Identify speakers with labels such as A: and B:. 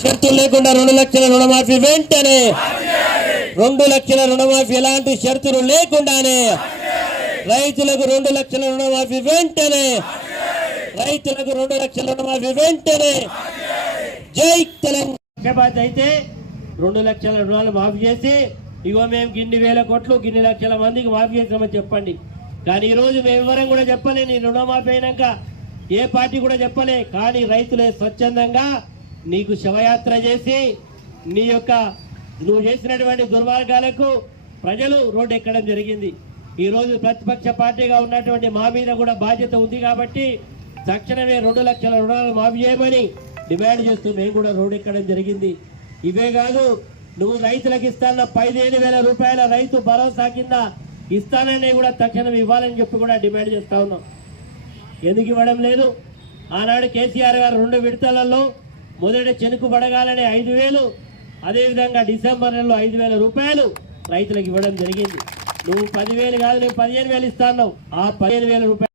A: షరతులు లేకుండా రెండు లక్షల రుణమాఫీ వెంటనే. రెండు లక్షల రుణమాఫీ ఎలాంటి షరతులు లేకుండానే. రైతులకు రెండు లక్షల రుణమాఫీ వెంటనే. రైతులకు రెండు లక్షల రుణమాఫీ వెంటనే. జై తెలంగాణ. అయితే రెండు లక్షల రుణాలు మాఫీ చేసి ఇగో మేము గిన్ని వేల కోట్లు గిన్ని లక్షల మందికి మాఫీ చేస్తామని చెప్పండి. కానీ ఈ రోజు మేము వివరం కూడా చెప్పలే నీ రుణమాఫీ అయినాక ఏ పార్టీ కూడా చెప్పలే. కానీ రైతులే స్వచ్ఛందంగా నీకు శవయాత్ర చేసి నీ యొక్క నువ్వు చేసినటువంటి దుర్మార్గాలకు ప్రజలు రోడ్డు ఎక్కడం జరిగింది. ఈరోజు ప్రతిపక్ష పార్టీగా ఉన్నటువంటి మా మీద కూడా బాధ్యత ఉంది కాబట్టి తక్షణమే రెండు లక్షల రుణాలు మాఫీ చేయమని డిమాండ్ చేస్తూ మేము కూడా రోడ్డు ఎక్కడం జరిగింది. ఇవే కాదు నువ్వు రైతులకు ఇస్తాన్న పదిహేను వేల రూపాయల రైతు భరోసా కింద ఇస్తానని కూడా తక్షణం ఇవ్వాలని చెప్పి కూడా డిమాండ్ చేస్తా ఉన్నాం. ఎందుకు ఇవ్వడం లేదు? ఆనాడు కేసీఆర్ గారు రెండు విడతలలో మొదటి చెనుకు పడగాలని ఐదు వేలు అదేవిధంగా డిసెంబర్ నెలలో ఐదు వేల రూపాయలు రైతులకు ఇవ్వడం జరిగింది. నువ్వు పదివేలు కాదు నువ్వు పదిహేను వేలు ఇస్తాను ఆ పదిహేను వేల రూపాయలు